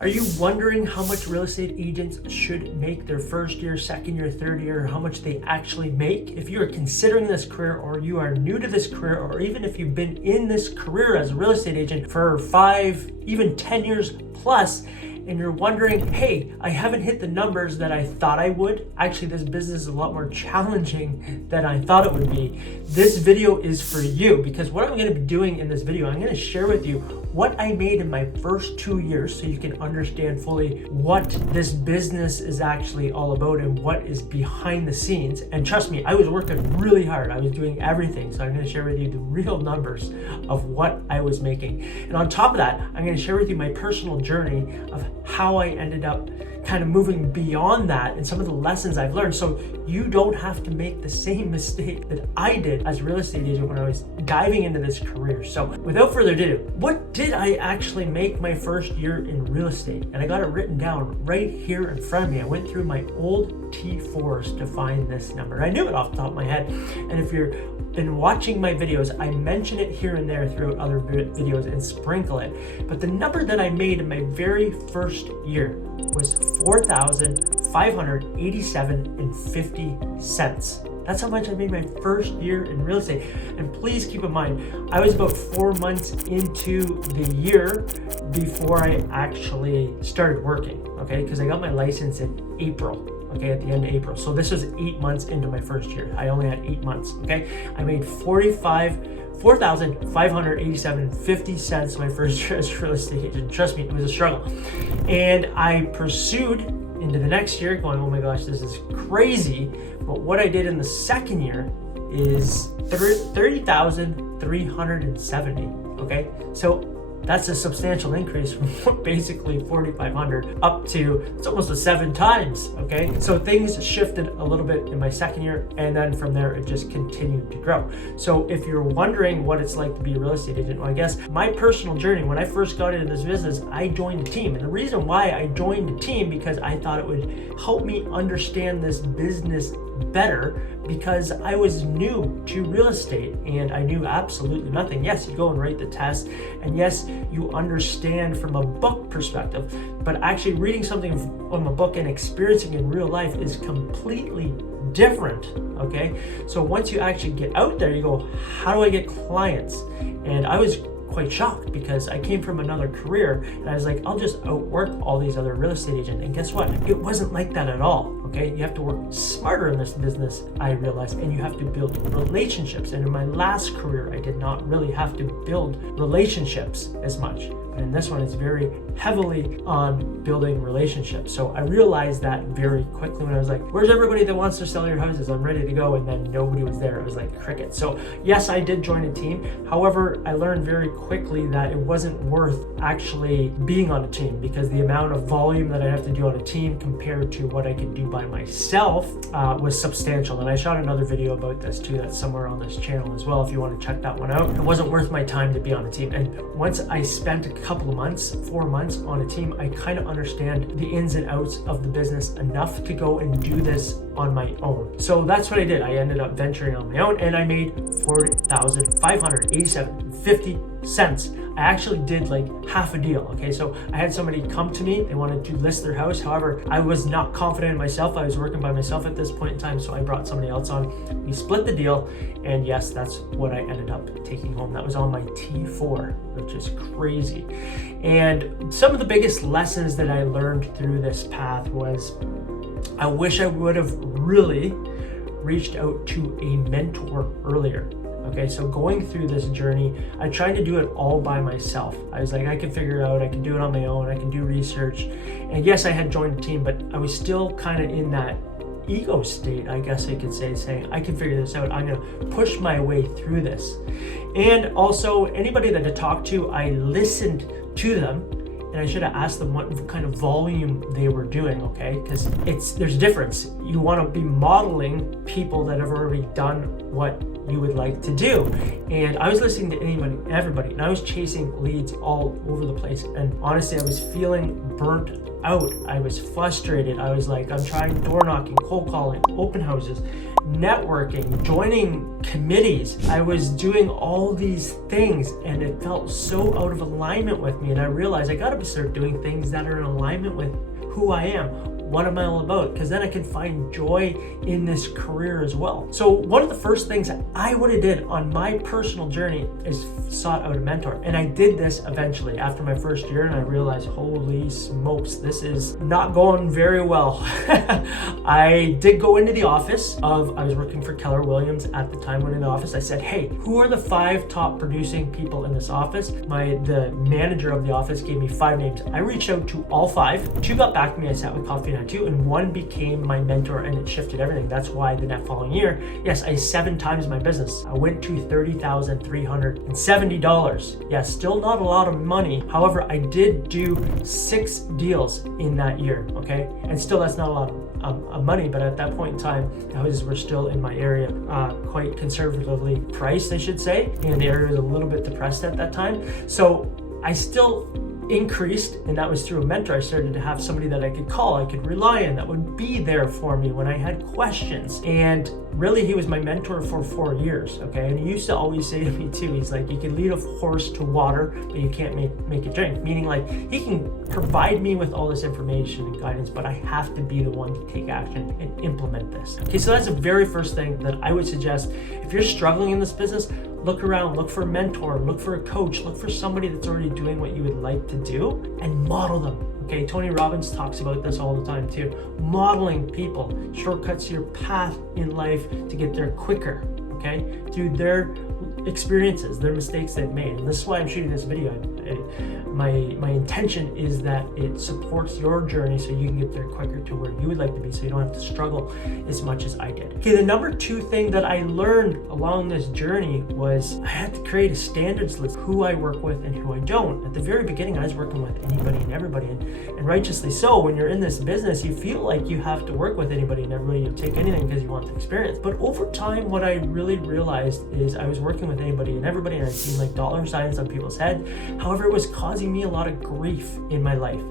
Are you wondering how much real estate agents should make their first year, second year, third year, how much they actually make? If you are considering this career or you are new to this career, or even if you've been in this career as a real estate agent for 5, even 10 years plus, and you're wondering, hey, I haven't hit the numbers that I thought I would. Actually, this business is a lot more challenging than I thought it would be. This video is for you because what I'm gonna be doing in this video, I'm gonna share with you what I made in my first 2 years so you can understand fully what this business is actually all about and what is behind the scenes. And trust me, I was working really hard. I was doing everything. So I'm gonna share with you the real numbers of what I was making. And on top of that, I'm gonna share with you my personal journey of how I ended up kind of moving beyond that and some of the lessons I've learned so you don't have to make the same mistake that I did as a real estate agent when I was diving into this career. So without further ado, what did I actually make my first year in real estate? And I got it written down right here in front of me. I went through my old T4s to find this number. I knew it off the top of my head. And if you're been watching my videos, I mention it here and there throughout other videos and sprinkle it. But the number that I made in my very first year was $4,587.50. That's how much I made my first year in real estate. And please keep in mind, I was about 4 months into the year before I actually started working, okay? Because I got my license in April. Okay, at the end of April. So this was 8 months into my first year. I only had 8 months, okay? I made $4,587.50 my first year as a real estate agent. Trust me, it was a struggle. And I pursued into the next year going, oh my gosh, this is crazy. But what I did in the second year is $30,370, okay? So that's a substantial increase from basically 4,500 up to, it's almost 7 times, okay? So things shifted a little bit in my second year, and then from there, it just continued to grow. So if you're wondering what it's like to be a real estate agent, well, I guess my personal journey, when I first got into this business, I joined a team. And the reason why I joined a team, because I thought it would help me understand this business better, because I was new to real estate and I knew absolutely nothing. Yes, you go and write the test, and yes, you understand from a book perspective, but actually reading something from a book and experiencing in real life is completely different, okay? So once you actually get out there, you go, how do I get clients? And I was quite shocked because I came from another career and I was like, I'll just outwork all these other real estate agents. And guess what? It wasn't like that at all, okay? You have to work smarter in this business, I realized, and you have to build relationships. And in my last career, I did not really have to build relationships as much. But in this one, it's very heavily on building relationships. So I realized that very quickly when I was like, where's everybody that wants to sell your houses? I'm ready to go. And then nobody was there. It was like cricket. So yes, I did join a team. However, I learned very quickly that it wasn't worth actually being on a team because the amount of volume that I have to do on a team compared to what I could do by myself was substantial. And I shot another video about this too. That's somewhere on this channel as well if you want to check that one out. It wasn't worth my time to be on a team. And once I spent a couple of months, 4 months on a team, I kind of understand the ins and outs of the business enough to go and do this on my own. So that's what I did. I ended up venturing on my own and I made $4,587.50. I actually did like half a deal, okay? So I had somebody come to me, they wanted to list their house. However, I was not confident in myself. I was working by myself at this point in time, so I brought somebody else on. We split the deal, and yes, that's what I ended up taking home. That was on my T4, which is crazy. And some of the biggest lessons that I learned through this path was, I wish I would have really reached out to a mentor earlier. Okay, so going through this journey, I tried to do it all by myself. I was like, I can figure it out, I can do it on my own, I can do research. And yes, I had joined a team, but I was still kind of in that ego state, I guess I could say, saying, I can figure this out, I'm gonna push my way through this. And also, anybody that I talked to, I listened to them, and I should have asked them what kind of volume they were doing, okay? Because there's a difference. You want to be modeling people that have already done what you would like to do. And I was listening to everybody, and I was chasing leads all over the place. And honestly, I was feeling burnt out. I was frustrated. I was like, I'm trying door knocking, cold calling, open houses, networking, joining committees. I was doing all these things and it felt so out of alignment with me. And I realized I gotta start doing things that are in alignment with who I am. What am I all about? Because then I can find joy in this career as well. So one of the first things that I would have did on my personal journey is sought out a mentor. And I did this eventually after my first year, and I realized, holy smokes, this is not going very well. I did go into the office I was working for Keller Williams at the time. Went in the office, I said, hey, who are the 5 top producing people in this office? The manager of the office gave me 5 names. I reached out to all 5. 2 got back to me. I sat with coffee and 2, and 1 became my mentor, and it shifted everything. That's why the next following year, yes, I 7 times my business. I went to $30,370. Yes, still not a lot of money. However, I did do 6 deals in that year, okay? And still that's not a lot of money, but at that point in time, houses were still in my area, quite conservatively priced, I should say, and the area was a little bit depressed at that time. So I still increased, and that was through a mentor. I started to have somebody that I could call, I could rely on, that would be there for me when I had questions. And really, he was my mentor for 4 years, okay? And he used to always say to me too, he's like, you can lead a horse to water, but you can't make it drink. Meaning like, he can provide me with all this information and guidance, but I have to be the one to take action and implement this. Okay, so that's the very first thing that I would suggest. If you're struggling in this business, look around, look for a mentor, look for a coach, look for somebody that's already doing what you would like to do, and model them. Okay, Tony Robbins talks about this all the time too. Modeling people shortcuts your path in life to get there quicker, okay? Through their experiences, their mistakes they've made. And this is why I'm shooting this video. My intention is that it supports your journey so you can get there quicker to where you would like to be, so you don't have to struggle as much as I did. Okay, the number 2 thing that I learned along this journey was I had to create a standards list of who I work with and who I don't. At the very beginning, I was working with anybody and everybody, and righteously so. When you're in this business, you feel like you have to work with anybody and everybody. You take anything because you want the experience. But over time, what I really realized is I was working with anybody and everybody, and I seen like dollar signs on people's head. However, it was causing me a lot of grief in my life,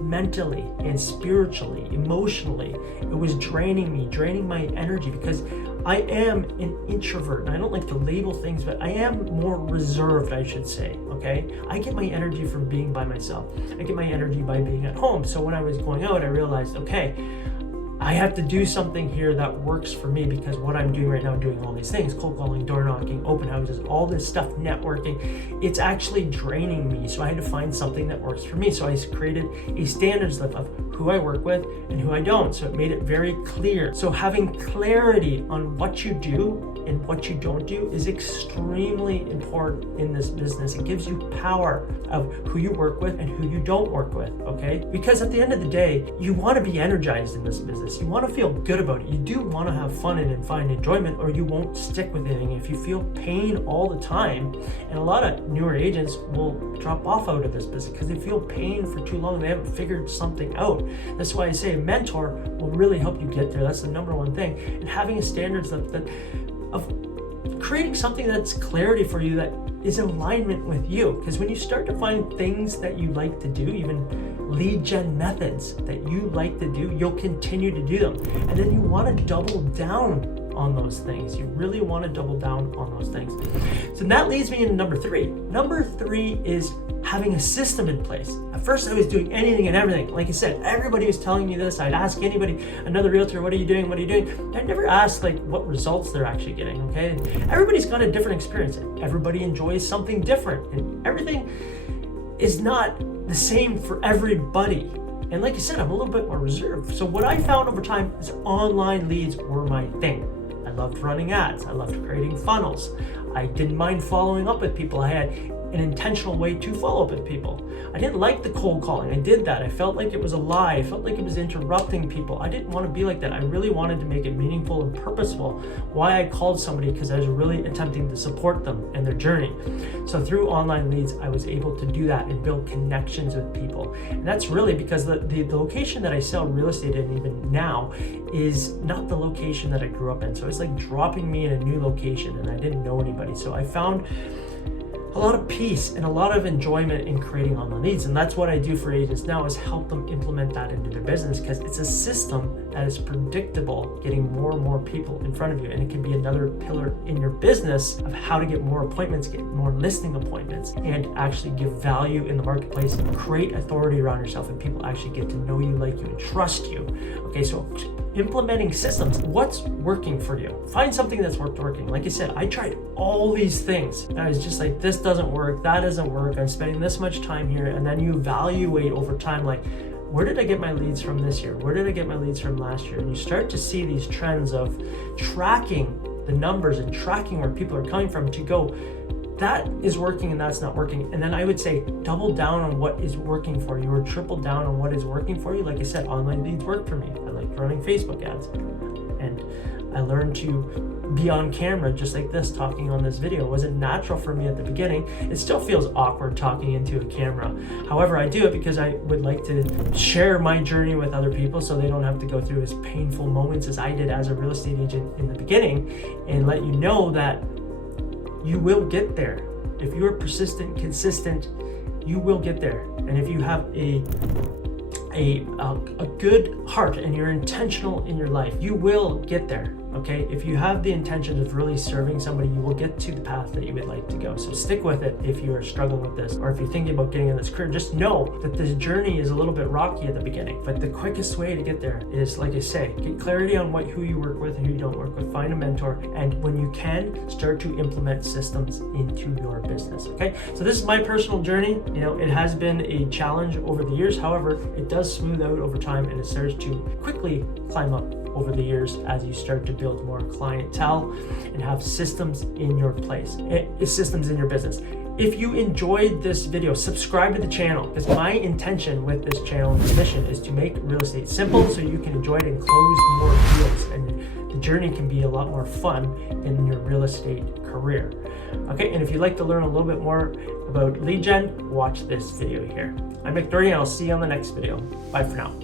mentally and spiritually, emotionally. It was draining me, draining my energy, because I am an introvert, and I don't like to label things, but I am more reserved, I should say, okay? I get my energy from being by myself. I get my energy by being at home. So when I was going out, I realized, okay, I have to do something here that works for me, because what I'm doing right now, doing all these things, cold calling, door knocking, open houses, all this stuff, networking, it's actually draining me. So I had to find something that works for me. So I created a standards list of who I work with and who I don't. So it made it very clear. So having clarity on what you do and what you don't do is extremely important in this business. It gives you power of who you work with and who you don't work with, okay? Because at the end of the day, you want to be energized in this business. You want to feel good about it. You do want to have fun and find enjoyment, or you won't stick with anything. If you feel pain all the time, and a lot of newer agents will drop off out of this business because they feel pain for too long. They haven't figured something out. That's why I say a mentor will really help you get there. That's the number 1 thing. And having a standards that of creating something that's clarity for you, that is in alignment with you. Because when you start to find things that you like to do, even lead gen methods that you like to do, you'll continue to do them. And then you want to double down on those things. You really want to double down on those things. So that leads me into number 3. Number 3 is having a system in place. At first, I was doing anything and everything. Like I said, everybody was telling me this. I'd ask anybody, another realtor, what are you doing? What are you doing? I never asked like what results they're actually getting, okay? Everybody's got a different experience. Everybody enjoys something different, and everything is not the same for everybody. And like I said, I'm a little bit more reserved. So what I found over time is online leads were my thing. I loved running ads. I loved creating funnels. I didn't mind following up with people. I had an intentional way to follow up with people. I didn't like the cold calling. I did that. I felt like it was a lie. I felt like it was interrupting people. I didn't want to be like that. I really wanted to make it meaningful and purposeful. Why I called somebody, because I was really attempting to support them in their journey. So through online leads, I was able to do that and build connections with people. And that's really because the location that I sell real estate in even now is not the location that I grew up in. So it's like dropping me in a new location, and I didn't know anybody. So I found a lot of peace and a lot of enjoyment in creating online leads. And that's what I do for agents now, is help them implement that into their business, because it's a system that is predictable, getting more and more people in front of you. And it can be another pillar in your business of how to get more appointments, get more listing appointments, and actually give value in the marketplace and create authority around yourself, and people actually get to know you, like you, and trust you. Okay, so implementing systems, what's working for you? Find something that's working. Like I said, I tried all these things and I was just like, this doesn't work, that doesn't work, I'm spending this much time here. And then you evaluate over time, like, where did I get my leads from this year? Where did I get my leads from last year? And you start to see these trends of tracking the numbers and tracking where people are coming from, to go, that is working and that's not working. And then I would say double down on what is working for you, or triple down on what is working for you. Like I said, online leads work for me. I like running Facebook ads, and I learned to be on camera just like this, talking on this video. It wasn't natural for me at the beginning. It still feels awkward talking into a camera. However, I do it because I would like to share my journey with other people, so they don't have to go through as painful moments as I did as a real estate agent in the beginning, and let you know that you will get there. If you are persistent, consistent, you will get there. And if you have a good heart and you're intentional in your life, you will get there. Okay, if you have the intention of really serving somebody, you will get to the path that you would like to go. So stick with it if you are struggling with this, or if you're thinking about getting in this career. Just know that this journey is a little bit rocky at the beginning, but the quickest way to get there is, like I say, get clarity on who you work with and who you don't work with. Find a mentor, and when you can, start to implement systems into your business. Okay, so this is my personal journey. You know, it has been a challenge over the years. However, it does smooth out over time, and it starts to quickly climb up over the years as you start to build more clientele and have systems in your place, systems in your business. If you enjoyed this video, subscribe to the channel, because my intention with this channel and mission is to make real estate simple so you can enjoy it and close more deals, and the journey can be a lot more fun in your real estate career. Okay, and if you'd like to learn a little bit more about lead gen, watch this video here. I'm Nick Doherty, and I'll see you on the next video. Bye for now.